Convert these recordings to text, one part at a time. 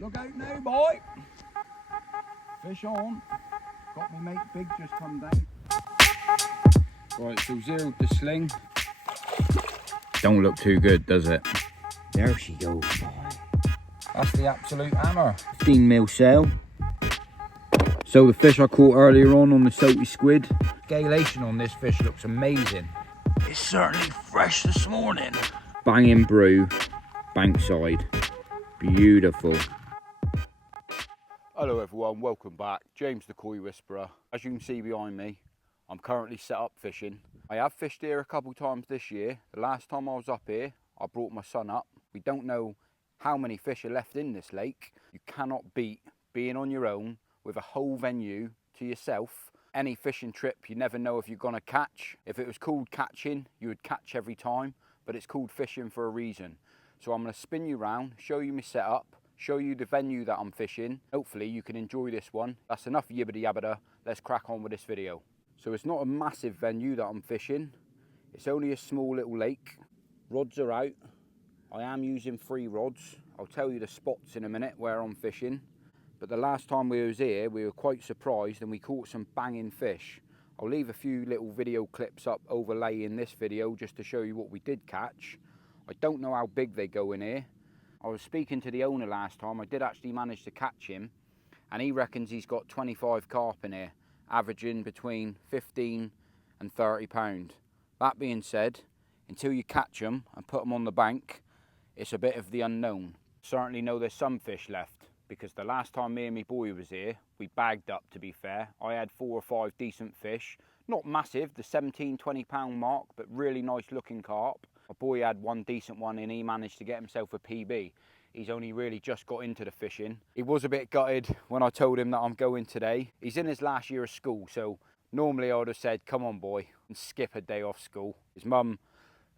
Look out now, boy. Fish on. Got me mate Big just come down. Right, so zeroed the sling. Don't look too good, does it? There she goes, boy. That's the absolute hammer. 15mm sail. So the fish I caught earlier on the salty squid. Scalation on this fish looks amazing. It's certainly fresh this morning. Banging brew, Bankside. Beautiful. Hello everyone, welcome back. James the Koi Whisperer. As you can see behind me, I'm currently set up fishing. I have fished here a couple times this year. The last time I was up here, I brought my son up. We don't know how many fish are left in this lake. You cannot beat being on your own with a whole venue to yourself. Any fishing trip, you never know if you're gonna catch. If it was called catching, you would catch every time, but it's called fishing for a reason. So I'm gonna spin you around, show you my setup, show you the venue that I'm fishing. Hopefully you can enjoy this one. That's enough yibbity yabbada. Let's crack on with this video. So it's not a massive venue that I'm fishing. It's only a small little lake. Rods are out. I am using 3 rods. I'll tell you the spots in a minute where I'm fishing. But the last time we was here, we were quite surprised and we caught some banging fish. I'll leave a few little video clips up overlaying this video just to show you what we did catch. I don't know how big they go in here. I was speaking to the owner last time. I did actually manage to catch him, and he reckons he's got 25 carp in here, averaging between 15 and 30 pound. That being said, until you catch them and put them on the bank, it's a bit of the unknown. Certainly know there's some fish left, because the last time me and my boy was here, we bagged up, to be fair. I had 4 or 5 decent fish. Not massive, the 17, 20 pound mark, but really nice looking carp. My boy had one decent one and he managed to get himself a PB. He's only really just got into the fishing. He was a bit gutted when I told him that I'm going today. He's in his last year of school, so normally I would have said, come on boy, and skip a day off school. His mum,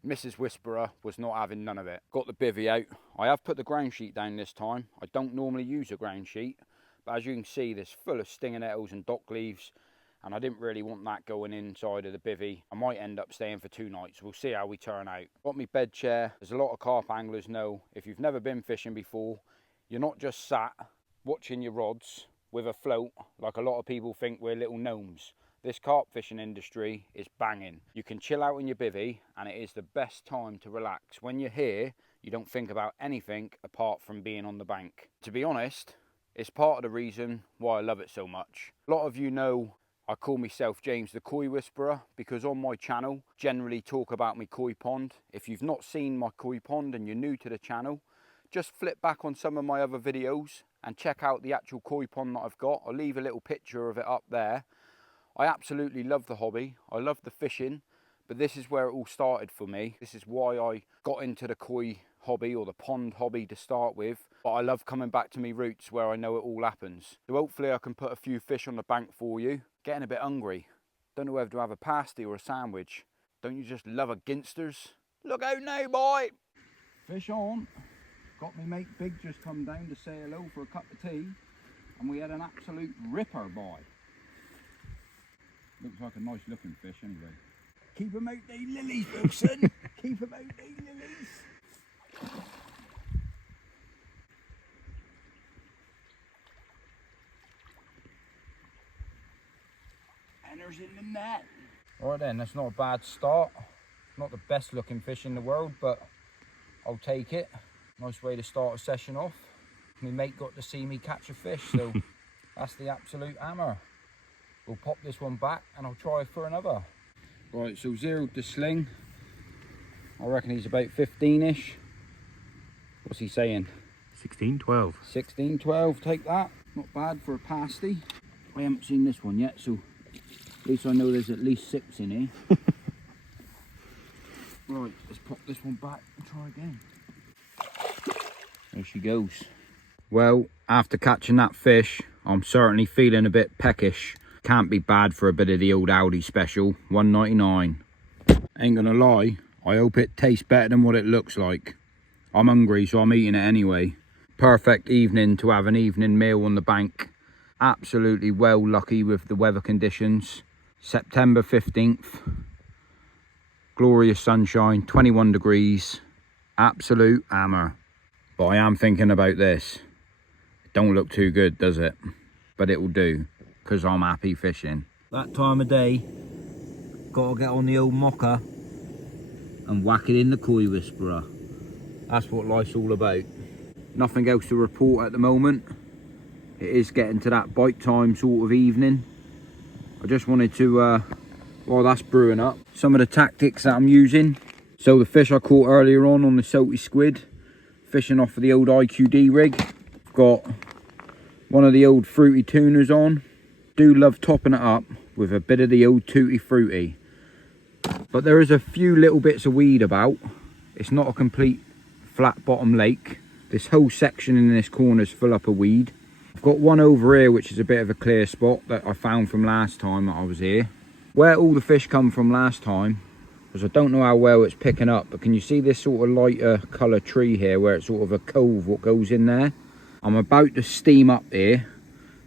Mrs. Whisperer, was not having none of it. Got the bivvy out. I have put the ground sheet down this time. I don't normally use a ground sheet, but as you can see, there's full of stinging nettles and dock leaves, and I didn't really want that going inside of the bivvy. I might end up staying for 2 nights. We'll see how we turn out. Got me bed chair. As a lot of carp anglers know, if you've never been fishing before, you're not just sat watching your rods with a float like a lot of people think we're little gnomes. This carp fishing industry is banging. You can chill out in your bivvy and it is the best time to relax. When you're here, you don't think about anything apart from being on the bank. To be honest, it's part of the reason why I love it so much. A lot of you know I call myself James the Koi Whisperer because on my channel, generally talk about my koi pond. If you've not seen my koi pond and you're new to the channel, just flip back on some of my other videos and check out the actual koi pond that I've got. I'll leave a little picture of it up there. I absolutely love the hobby. I love the fishing, but this is where it all started for me. This is why I got into the koi hobby or the pond hobby to start with. But I love coming back to my roots where I know it all happens. So hopefully I can put a few fish on the bank for you. Getting a bit hungry. Don't know whether to have a pasty or a sandwich. Don't you just love a ginsters? Look out now, boy! Fish on. Got me mate Big just come down to say hello for a cup of tea. And we had an absolute ripper, boy. Looks like a nice looking fish anyway. Keep 'em out they lilies, Wilson. Keep 'em out they lilies. And there's in the net. Alright then, that's not a bad start. Not the best looking fish in the world, but I'll take it. Nice way to start a session off. My mate got to see me catch a fish, so that's the absolute hammer. We'll pop this one back and I'll try for another. Right, so zeroed the sling. I reckon he's about 15-ish. What's he saying? 16, 12. 16, 12, take that. Not bad for a pasty. I haven't seen this one yet, so at least I know there's at least 6 in here. Right, let's pop this one back and try again. There she goes. Well, after catching that fish, I'm certainly feeling a bit peckish. Can't be bad for a bit of the old Aldi special, $1.99. Ain't gonna lie, I hope it tastes better than what it looks like. I'm hungry, so I'm eating it anyway. Perfect evening to have an evening meal on the bank. Absolutely well lucky with the weather conditions. September 15th. Glorious sunshine, 21 degrees. Absolute hammer. But I am thinking about this. Don't look too good, does it? But it will do, because I'm happy fishing. That time of day, gotta get on the old mocker and whack it in the koi whisperer. That's what life's all about. Nothing else to report at the moment. It is getting to that bite time sort of evening. I just wanted to, while that's brewing up, some of the tactics that I'm using. So the fish I caught earlier on the salty squid, fishing off of the old IQD rig. I've got one of the old fruity tunas on. Do love topping it up with a bit of the old tutti fruity. But there is a few little bits of weed about. It's not a complete flat bottom lake. This whole section in this corner is full up of weed. I've got one over here which is a bit of a clear spot that I found from last time that I was here. Where all the fish come from last time, because I don't know how well it's picking up, but can you see this sort of lighter colour tree here where it's sort of a cove what goes in there? I'm about to steam up here,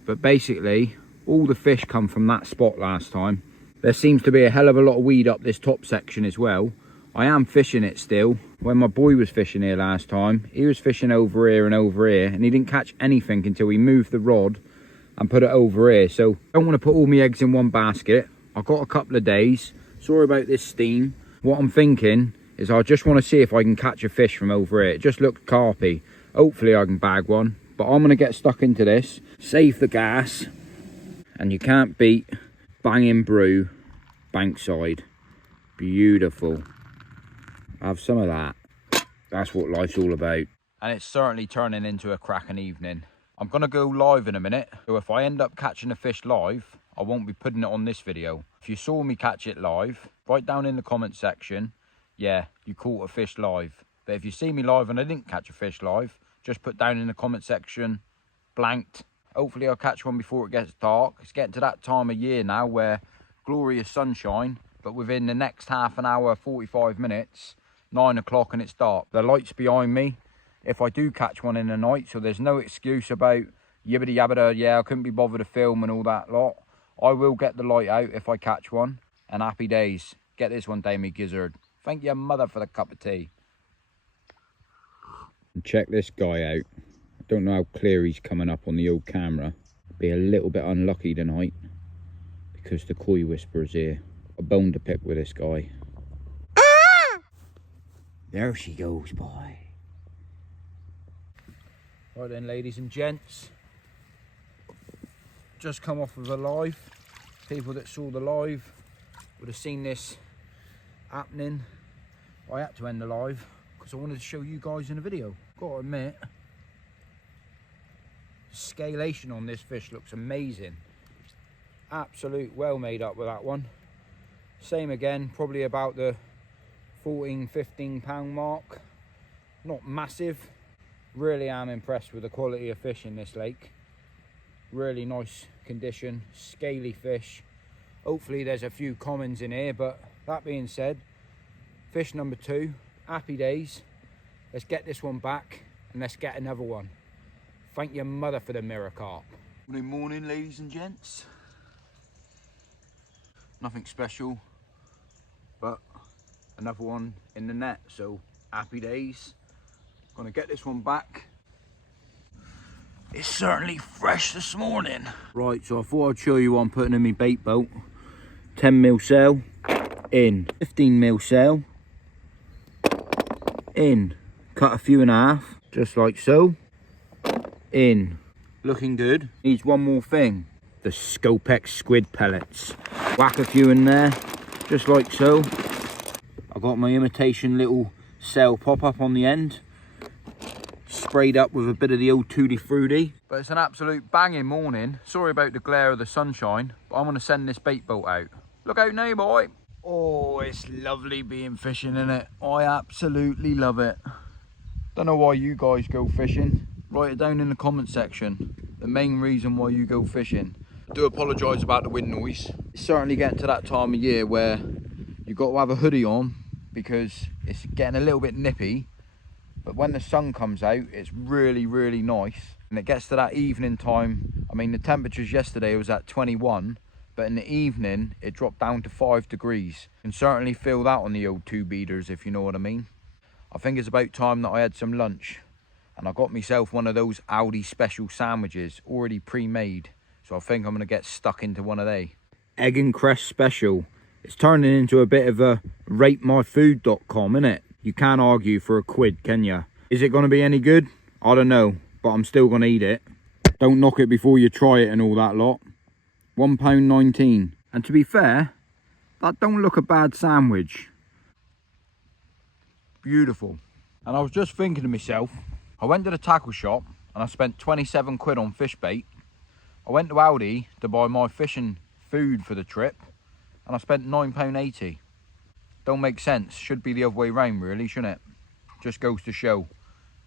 but basically all the fish come from that spot last time. There seems to be a hell of a lot of weed up this top section as well. I am fishing it still. When my boy was fishing here last time, he was fishing over here, and he didn't catch anything until he moved the rod and put it over here. So I don't want to put all my eggs in one basket. I've got a couple of days. Sorry about this steam. What I'm thinking is I just want to see if I can catch a fish from over here. It just looked carpy. Hopefully I can bag one. But I'm going to get stuck into this, save the gas, and you can't beat banging brew Bankside. Beautiful. Have some of that. That's what life's all about. And it's certainly turning into a cracking evening. I'm going to go live in a minute. So if I end up catching a fish live, I won't be putting it on this video. If you saw me catch it live, write down in the comment section, yeah, you caught a fish live. But if you see me live and I didn't catch a fish live, just put down in the comment section, blanked. Hopefully I'll catch one before it gets dark. It's getting to that time of year now where glorious sunshine, but within the next half an hour, 45 minutes, 9 o'clock and it's dark. The light's behind me if I do catch one in the night, so there's no excuse about yibbity yabbada, yeah, I couldn't be bothered to film and all that lot. I will get the light out if I catch one, and happy days. Get this one, Damie Gizzard. Thank your mother for the cup of tea. And check this guy out. I don't know how clear he's coming up on the old camera. Be a little bit unlucky tonight because the koi whisperer's here. A bone to pick with this guy. There she goes, boy. Right then, ladies and gents. Just come off of a live. People that saw the live would have seen this happening. I had to end the live because I wanted to show you guys in a video. Gotta admit, the scalation on this fish looks amazing. Absolute well made up with that one. Same again, probably about the 14-15 pound mark. Not massive. Really am impressed with the quality of fish in this lake. Really nice condition, scaly fish. Hopefully there's a few commons in here, but that being said, fish number 2, happy days. Let's get this one back and let's get another one. Thank your mother for the mirror carp. Good morning, ladies and gents. Nothing special, but another one in the net, so happy days. Gonna get this one back. It's certainly fresh this morning. Right, so I thought I'd show you what I'm putting in my bait boat. 10mm sail, in. 15mm sail, in. Cut a few in half, just like so, in. Looking good. Needs one more thing. The Scopex squid pellets. Whack a few in there, just like so. I got my imitation little sail pop-up on the end. Sprayed up with a bit of the old Tutti Frutti. But it's an absolute banging morning. Sorry about the glare of the sunshine, but I'm going to send this bait boat out. Look out now, boy. Oh, it's lovely being fishing, isn't it? I absolutely love it. Don't know why you guys go fishing. Write it down in the comment section. The main reason why you go fishing. I do apologise about the wind noise. It's certainly getting to that time of year where you've got to have a hoodie on because it's getting a little bit nippy. But when the sun comes out, it's really, really nice. And it gets to that evening time. I mean, the temperatures yesterday was at 21, but in the evening, it dropped down to 5 degrees. You can certainly feel that on the old 2 beaters, if you know what I mean. I think it's about time that I had some lunch. And I got myself one of those Aldi special sandwiches already pre-made. So I think I'm going to get stuck into one of they. Egg and cress special. It's turning into a bit of a ratemyfood.com, innit? You can't argue for a quid, can you? Is it going to be any good? I don't know, but I'm still going to eat it. Don't knock it before you try it and all that lot. £1.19. And to be fair, that don't look a bad sandwich. Beautiful. And I was just thinking to myself, I went to the tackle shop and I spent 27 quid on fish bait. I went to Aldi to buy my fishing food for the trip and I spent £9.80. Don't make sense. Should be the other way round really, shouldn't it? Just goes to show,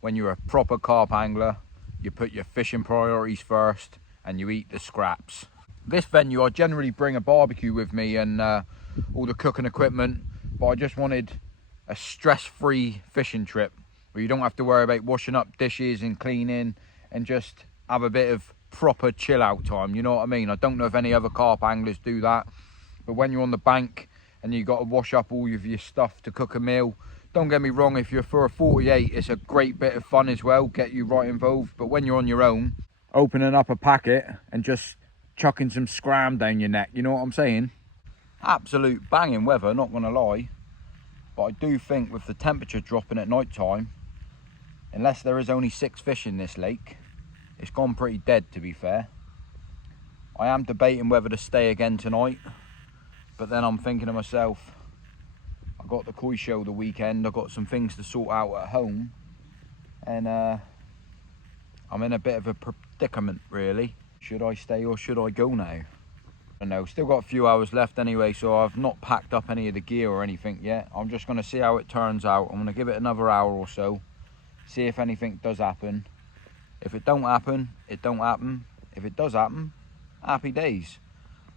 when you're a proper carp angler, you put your fishing priorities first and you eat the scraps. This venue, I generally bring a barbecue with me and all the cooking equipment, but I just wanted a stress-free fishing trip where you don't have to worry about washing up dishes and cleaning and just have a bit of proper chill out time, you know what I mean? I don't know if any other carp anglers do that, but when you're on the bank and you got to wash up all of your stuff to cook a meal, don't get me wrong, if you're for a 48, it's a great bit of fun as well, get you right involved. But when you're on your own, opening up a packet and just chucking some scram down your neck, you know what I'm saying? Absolute banging weather, not gonna lie. But I do think with the temperature dropping at night time, unless there is only 6 fish in this lake, it's gone pretty dead, to be fair. I am debating whether to stay again tonight, but then I'm thinking to myself, I got the koi show the weekend, I got some things to sort out at home, and I'm in a bit of a predicament really. Should I stay or should I go now? I don't know, still got a few hours left anyway, so I've not packed up any of the gear or anything yet. I'm just going to see how it turns out. I'm going to give it another hour or so, see if anything does happen. If it don't happen, it don't happen. If it does happen, happy days.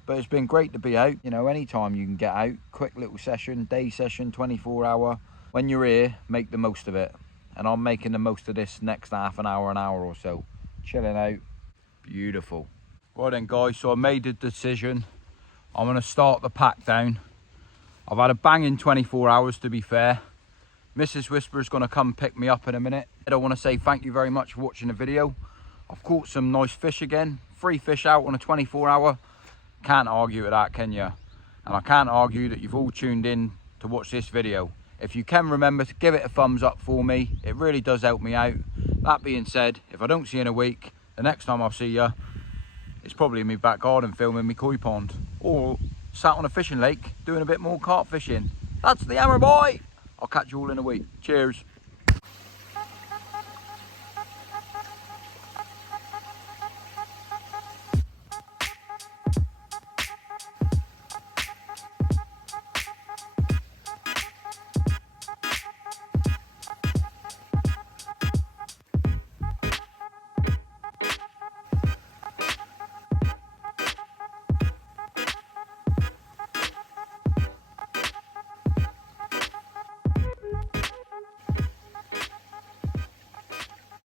But it's been great to be out, you know, anytime you can get out, quick little session, day session, 24 hour. When you're here, make the most of it. And I'm making the most of this next half an hour or so. Chilling out, beautiful. Right then guys, so I made the decision. I'm gonna start the pack down. I've had a banging 24 hours to be fair. Mrs. Whisperer's gonna come pick me up in a minute. I want to say thank you very much for watching the video. I've caught some nice fish again. 3 fish out on a 24 hour. Can't argue with that, can you? And I can't argue that you've all tuned in to watch this video. If you can remember to give it a thumbs up for me, it really does help me out. That being said, if I don't see you in a week, the next time I'll see you, it's probably in my back garden filming my koi pond, or sat on a fishing lake doing a bit more carp fishing. That's the hammer boy. I'll catch you all in a week. Cheers.